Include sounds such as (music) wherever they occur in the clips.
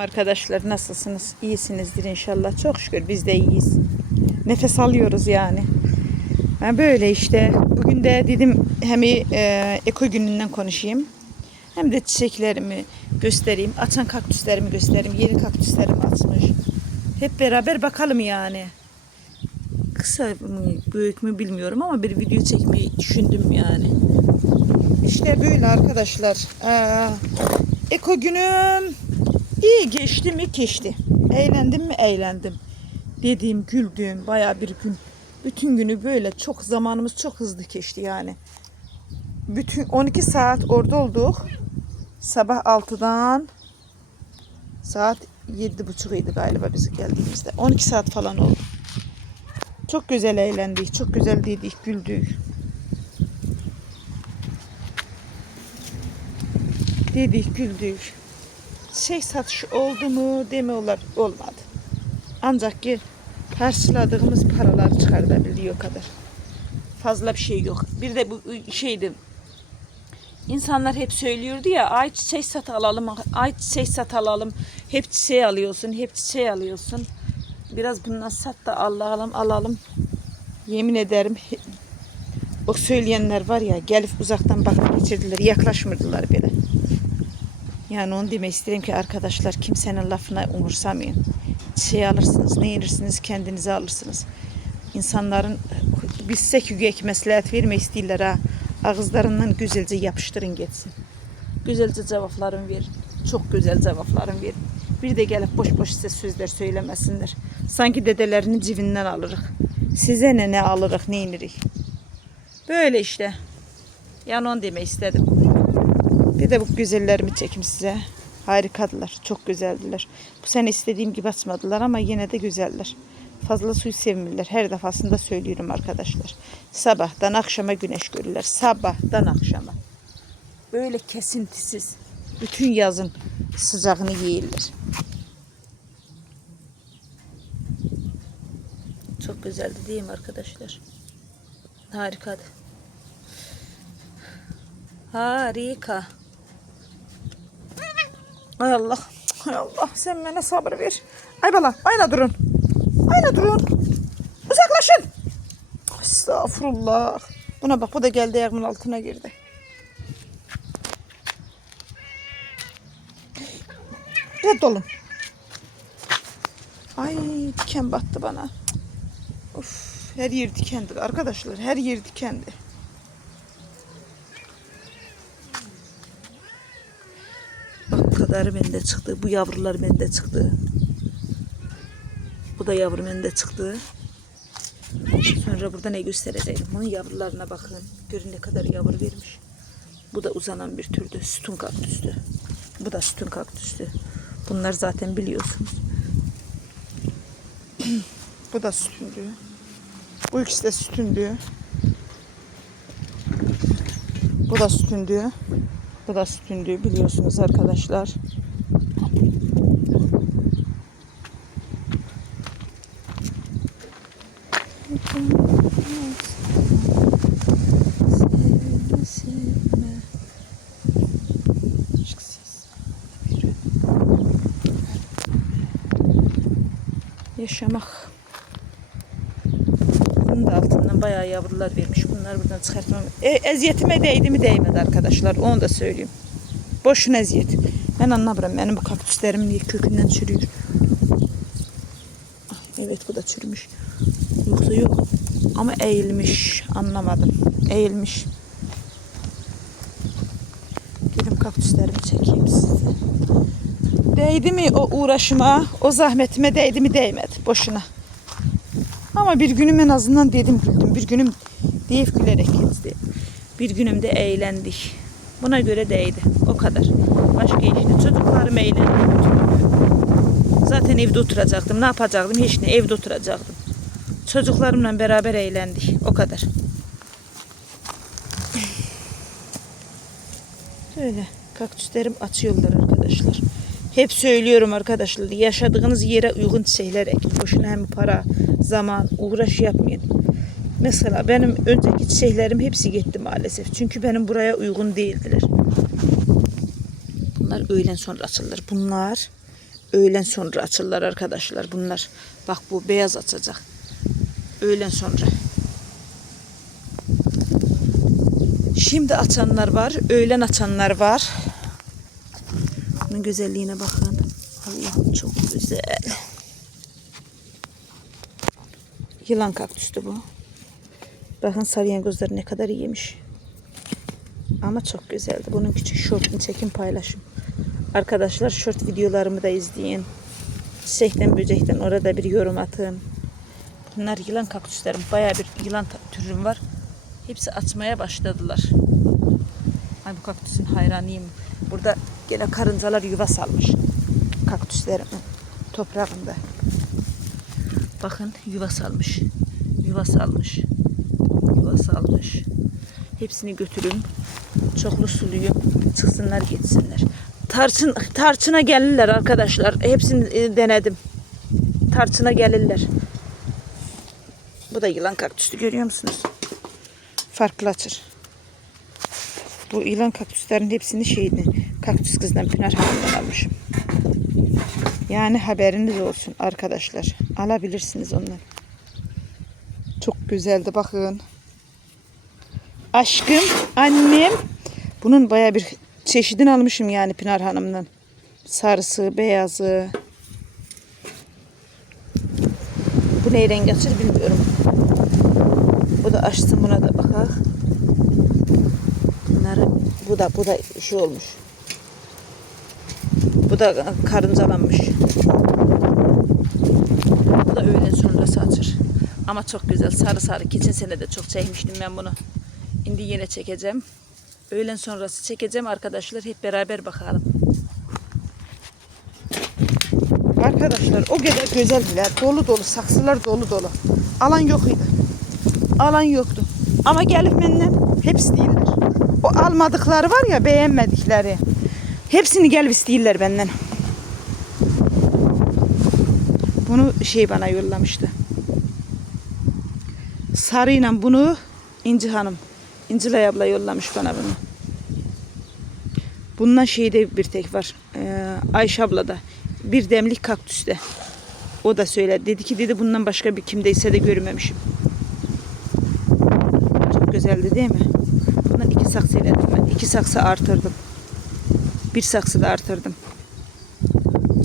Arkadaşlar nasılsınız? İyisinizdir inşallah. Çok şükür biz de iyiyiz. Nefes alıyoruz yani. Ben böyle işte. Bugün de dedim hem e, eko gününden konuşayım. Hem de çiçeklerimi göstereyim. Açan kaktüslerimi göstereyim. Yeni kaktüslerim açmış. Hep beraber bakalım yani. Kısa mı büyük mü bilmiyorum ama bir video çekmeyi düşündüm yani. İşte böyle arkadaşlar. Ee, eko günüm iyi geçti mi geçti. Eğlendim mi eğlendim. Dediğim güldüğüm baya bir gün. Bütün günü böyle çok zamanımız çok hızlı geçti yani. Bütün 12 saat orada olduk. Sabah 6'dan saat 7.30 idi galiba biz geldiğimizde. 12 saat falan oldu. Çok güzel eğlendik, çok güzel dedik, güldük. Dedik, güldük. Şey satış oldu mu demiyorlar, olmadı. Ancak ki karşıladığımız paralar çıkartabiliyor kadar. Fazla bir şey yok. Bir de bu şeydi. İnsanlar hep söylüyordu ya ay çiçek sat alalım, ay çiçek sat alalım. Hep çiçeği alıyorsun, hep çiçeği alıyorsun. Biraz bundan sat da alalım, alalım. Yemin ederim o söyleyenler var ya gelip uzaktan bakıp geçirdiler, yaklaşmırdılar bile. Yani onu demek isterim ki arkadaşlar kimsenin lafına umursamayın. Şey alırsınız, ne yerirsiniz kendinize alırsınız. İnsanların bizse ki mesləhət vermək istəyirlər ha. Ağızlarından güzelce yapıştırın geçsin. Güzelce cevaplarını verin. Çok güzel cevaplarını verin. Bir de gelip boş boş size sözler söylemesinler. Sanki dedelerinin civinden alırıq. Size ne ne alırıq, ne inirik. Böyle işte. Yani onu demek istedim. Bir de bu güzellerimi çekim size. Harikadılar. Çok güzeldiler. Bu sene istediğim gibi açmadılar ama yine de güzeller. Fazla suyu sevmirler. Her defasında söylüyorum arkadaşlar. Sabahtan akşama güneş görürler. Sabahtan akşama. Böyle kesintisiz. Bütün yazın sıcağını yiyirler. Çok güzeldi değil mi arkadaşlar? Harikadı. Harika. Ay Allah. Ay Allah sen bana sabır ver. Ay bala ayna durun. Ayna durun. Uzaklaşın. Estağfurullah. Buna bak bu da geldi ayağımın altına girdi. Red olun. Ay diken battı bana. Of her yer dikendi arkadaşlar. Her yer dikendi. Bak bu kadarı bende çıktı. Bu yavrular bende çıktı. Bu da yavru bende çıktı. Sonra burada ne göstereceğim? Bunun yavrularına bakın. Görün ne kadar yavru vermiş. Bu da uzanan bir türdü. Sütun kaktüstü. Bu da sütun kaktüstü. Bunlar zaten biliyorsunuz. (clears throat) Bu da sütündü. Bu ikisi de sütündü. Bu da sütündü. Bu da sütündü biliyorsunuz arkadaşlar. Yaşamak. Bunun da altından bayağı yavrular vermiş. Bunları buradan çıkartmam. E, eziyetime değdi mi değmedi arkadaşlar. Onu da söyleyeyim. Boşun eziyet. Ben anlamıyorum. Benim bu kaktüslerim niye kökünden çürüyor. Ah, Evet bu da çürümüş. Yoksa yok. Ama eğilmiş. Anlamadım. Eğilmiş. Gidin kaktüslerimi çekeyim size. Değdi mi o uğraşıma, o zahmetime değdi mi değmedi. Boşuna. Ama bir günüm en azından dedim güldüm. Bir günüm deyip gülerek geçti. Bir günümde eğlendik. Buna göre değdi. O kadar. Başka işte çocuklarım eğlendi. Zaten evde oturacaktım. Ne yapacaktım? Hiç ne evde oturacaktım. Çocuklarımla beraber eğlendik. O kadar. Böyle kaktüslerim açıyorlar arkadaşlar. Hep söylüyorum arkadaşlar. Yaşadığınız yere uygun şeyler ekin. Boşuna hem para, zaman, uğraş yapmayın. Mesela benim önceki çiçeklerim hepsi gitti maalesef. Çünkü benim buraya uygun değildiler. Bunlar öğlen sonra açılır. Bunlar Öğlen sonra açırlar arkadaşlar bunlar. Bak bu beyaz açacak. Öğlen sonra. Şimdi açanlar var. Öğlen açanlar var. Bunun güzelliğine bakın. Allah çok güzel. Yılan kaktüsü bu. Bakın saryangozları ne kadar iyiymiş. Ama çok güzeldi. Bunun küçük şortunu çekin paylaşın. Arkadaşlar short videolarımı da izleyin. Çiçekten böcekten orada bir yorum atın. Bunlar yılan kaktüslerim. Bayağı bir yılan türüm var. Hepsi açmaya başladılar. Ay bu kaktüsün hayranıyım. Burada gene karıncalar yuva salmış. Kaktüslerimin toprağında. Bakın yuva salmış. Yuva salmış. Yuva salmış. Hepsini götürün. Çoklu suluyum. Çıksınlar gitsinler. Tarçın, tarçına gelirler arkadaşlar. Hepsini e, denedim. Tarçına gelirler. Bu da yılan kaktüsü görüyor musunuz? Farklı açır. Bu yılan kaktüslerin hepsini şeydi. Kaktüs kızdan Pınar Hanım'dan almışım. Yani haberiniz olsun arkadaşlar. Alabilirsiniz onları. Çok güzeldi bakın. Aşkım, annem. Bunun baya bir çeşidini almışım yani Pınar Hanım'dan. Sarısı, beyazı. Bu ne renk açır bilmiyorum. Bu da açsın buna da bakak. Bunları bu da bu da şu olmuş. Bu da karıncalanmış. Bu da öğlen sonrası açır. Ama çok güzel sarı sarı. Geçen sene de çok çekmiştim ben bunu. Şimdi yine çekeceğim. Öğlen sonrası çekeceğim arkadaşlar. Hep beraber bakalım. Arkadaşlar o kadar güzeldiler. Dolu dolu saksılar dolu dolu. Alan yok idi. Alan yoktu. Ama gelip benden hepsi değiller. O almadıkları var ya beğenmedikleri. Hepsini gelip istiyorlar benden. Bunu şey bana yollamıştı. Sarıyla bunu İnci Hanım. İncilay abla yollamış bana bunu. Bundan şeyde bir tek var. Ee, Ayşe abla da. Bir demlik kaktüste. O da söyledi. Dedi ki dedi bundan başka bir kimdeyse de görmemişim. Çok güzeldi değil mi? Bundan iki saksı ilettim ben. İki saksı artırdım. Bir saksı da artırdım.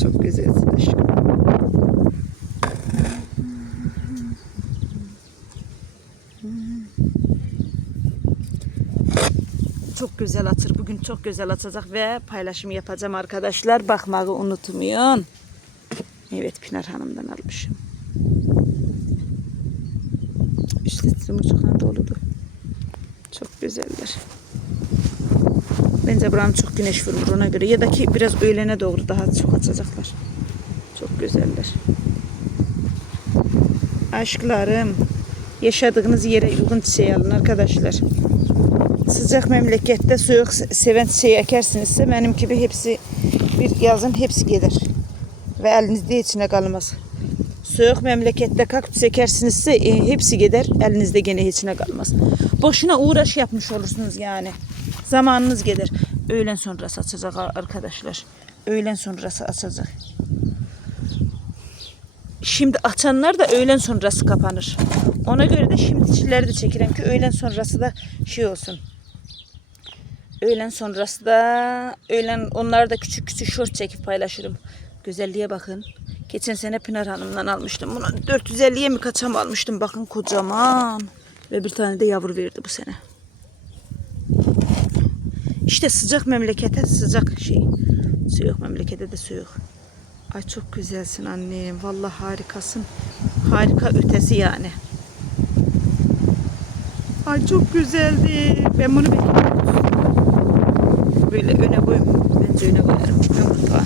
Çok güzelsin aşkım. Çok güzel atır. Bugün çok güzel atacak ve paylaşım yapacağım arkadaşlar. Bakmayı unutmayın. Evet Pinar Hanım'dan almışım. İşte çok doludu. Çok güzeller. Bence buranın çok güneş vurur ona göre. Ya da ki biraz öğlene doğru daha çok açacaklar. Çok güzeller. Aşklarım. Yaşadığınız yere uygun çiçeği alın arkadaşlar. Sıcak memlekette soğuk seven çiçeği ekersinizse benim gibi hepsi bir yazın hepsi gelir. Ve elinizde içine kalmaz. Soğuk memlekette kaktüs ekersinizse e, hepsi gider. Elinizde gene içine kalmaz. Boşuna uğraş yapmış olursunuz yani. Zamanınız gider. Öğlen sonrası açacak arkadaşlar. Öğlen sonrası açacak. Şimdi açanlar da öğlen sonrası kapanır. Ona göre de şimdicileri de çekirem ki öğlen sonrası da şey olsun. Öğlen sonrası da öğlen onları da küçük küçük short çekip paylaşırım. Güzelliğe bakın. Geçen sene Pınar Hanım'dan almıştım. Bunu 450'ye mi kaçam almıştım. Bakın kocaman. Ve bir tane de yavru verdi bu sene. İşte sıcak memlekete sıcak şey. Soğuk memlekete de soğuk. Ay çok güzelsin annem. Vallahi harikasın. Harika ötesi yani. Ay çok güzeldi. Ben bunu bekliyorum. Böyle öne koyayım. Bence öne koyarım. Yumurta.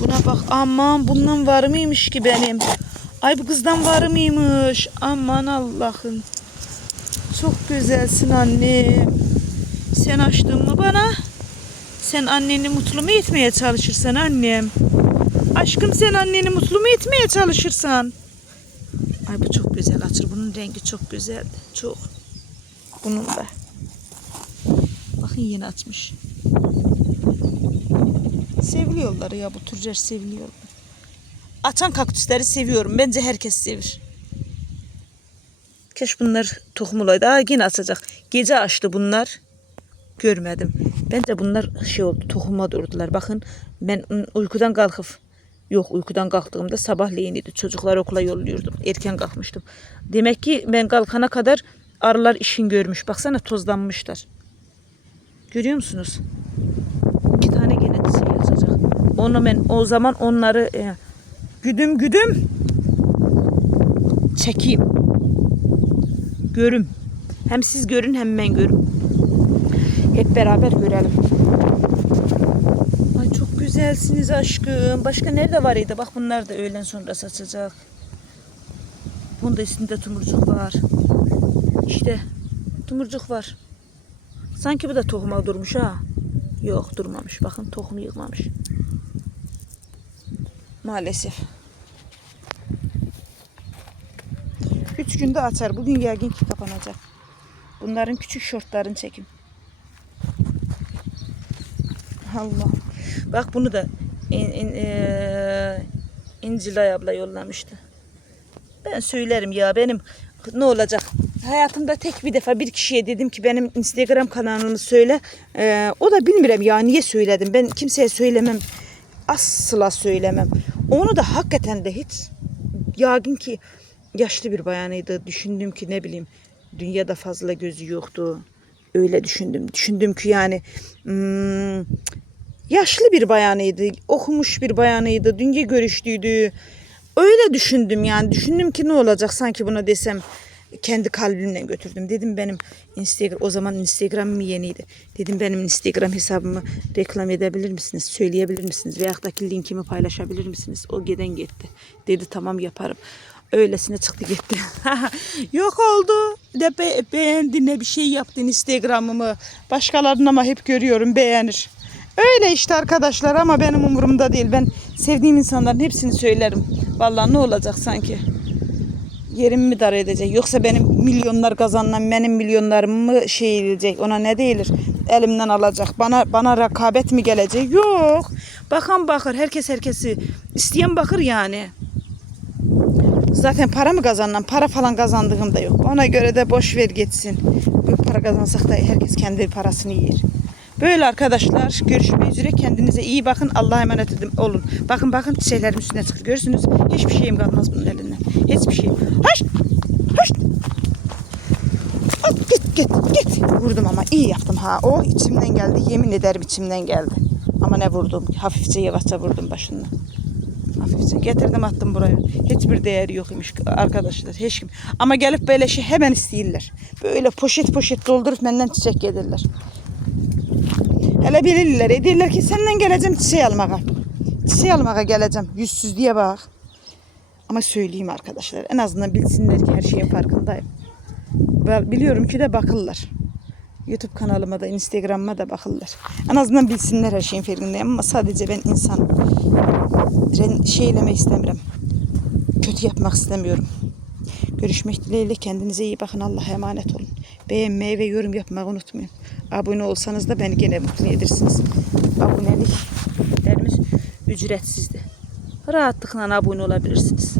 Buna bak aman bundan var mıymış ki benim. Ay bu kızdan var mıymış. Aman Allah'ım. Çok güzelsin annem. Sen açtın mı bana? Sen anneni mutlu mu etmeye çalışırsan annem? Aşkım sen anneni mutlu mu etmeye çalışırsan? Ay bu çok güzel açır. Bunun rengi çok güzeldi. Çok. Bunun da. Bakın yeni açmış. Seviliyorlar ya bu türler seviliyor. Açan kaktüsleri seviyorum. Bence herkes sevir. Keş bunlar tohum olaydı. Aa, yine açacak. Gece açtı bunlar. Görmedim. Bence bunlar şey oldu. Tohuma durdular. Bakın ben uykudan kalkıp yok uykudan kalktığımda sabahleyin idi. Çocukları okula yolluyordum. Erken kalkmıştım. Demek ki ben kalkana kadar arılar işin görmüş. Baksana tozlanmışlar. Görüyor musunuz? İki tane gene şey yazacak. Onu ben o zaman onları e, güdüm güdüm çekeyim. Görüm. Hem siz görün hem ben görüm. Hep beraber görelim. Ay çok güzelsiniz aşkım. Başka nerede var idi? Bak bunlar da öğlen sonra saçacak. Bunda üstünde tumurcuk var. İşte tumurcuk var. Sanki bu da tohuma durmuş ha. Yok durmamış. Bakın tohum yığmamış. Maalesef. Üç günde açar. Bugün gergin ki kapanacak. Bunların küçük şortlarını çekim. Allah. Bak bunu da in, in, eee, İncilay abla yollamıştı. Ben söylerim ya benim ne olacak? Hayatımda tek bir defa bir kişiye dedim ki benim Instagram kanalımı söyle. Ee, o da bilmiyorum ya niye söyledim. Ben kimseye söylemem. Asla söylemem. Onu da hakikaten de hiç yagın ki yaşlı bir bayanıydı. Düşündüm ki ne bileyim dünyada fazla gözü yoktu. Öyle düşündüm. Düşündüm ki yani hmm, yaşlı bir bayanıydı. Okumuş bir bayanıydı. Dünya görüştüydü. Öyle düşündüm yani. Düşündüm ki ne olacak sanki buna desem kendi kalbimle götürdüm. Dedim benim Instagram o zaman Instagram'ım yeniydi. Dedim benim Instagram hesabımı reklam edebilir misiniz? Söyleyebilir misiniz? Veyahut da linkimi paylaşabilir misiniz? O giden gitti. Dedi tamam yaparım. Öylesine çıktı gitti. (laughs) Yok oldu. Ne be beğendi ne bir şey yaptın Instagram'ımı. Başkalarının ama hep görüyorum beğenir. Öyle işte arkadaşlar ama benim umurumda değil. Ben sevdiğim insanların hepsini söylerim. Vallahi ne olacak sanki? Yerimi mi dar edecek? Yoksa benim milyonlar kazanan benim milyonlarımı şey edecek? Ona ne değilir? Elimden alacak. Bana bana rekabet mi gelecek? Yok. Bakan bakır. Herkes herkesi isteyen bakır yani. Zaten para mı kazanan? Para falan kazandığım da yok. Ona göre de boş ver gitsin. Büyük para kazansak da herkes kendi parasını yer. Böyle arkadaşlar görüşmek üzere kendinize iyi bakın Allah'a emanet edin olun. Bakın bakın çiçeklerim üstüne çıkıyor görürsünüz hiçbir şeyim kalmaz bunun elinden. Hiçbir şey. Haş! Haş! Hop, git git git. Vurdum ama iyi yaptım ha. O içimden geldi yemin ederim içimden geldi. Ama ne vurdum hafifçe yavaşça vurdum başından. Hafifçe getirdim attım buraya. Hiçbir değeri yokmuş arkadaşlar. Hiç kim. Ama gelip böyle şey hemen istiyorlar. Böyle poşet poşet doldurup benden çiçek gelirler. Hele bilirler. Edirler ki senden geleceğim çiçeği almaya. Çiçeği almaya geleceğim. Yüzsüz diye bak. Ama söyleyeyim arkadaşlar. En azından bilsinler ki her şeyin farkındayım. Ben biliyorum ki de bakırlar. YouTube kanalıma da Instagram'ıma da bakırlar. En azından bilsinler her şeyin farkındayım ama sadece ben insan ren- şeyleme istemiyorum. Kötü yapmak istemiyorum. Görüşmek dileğiyle kendinize iyi bakın. Allah'a emanet olun. Beğenmeyi ve yorum yapmayı unutmayın. Abone olsanız da beni gene mutlu edersiniz. Aboneliklerimiz ücretsizdi. Rahatlıkla abone olabilirsiniz.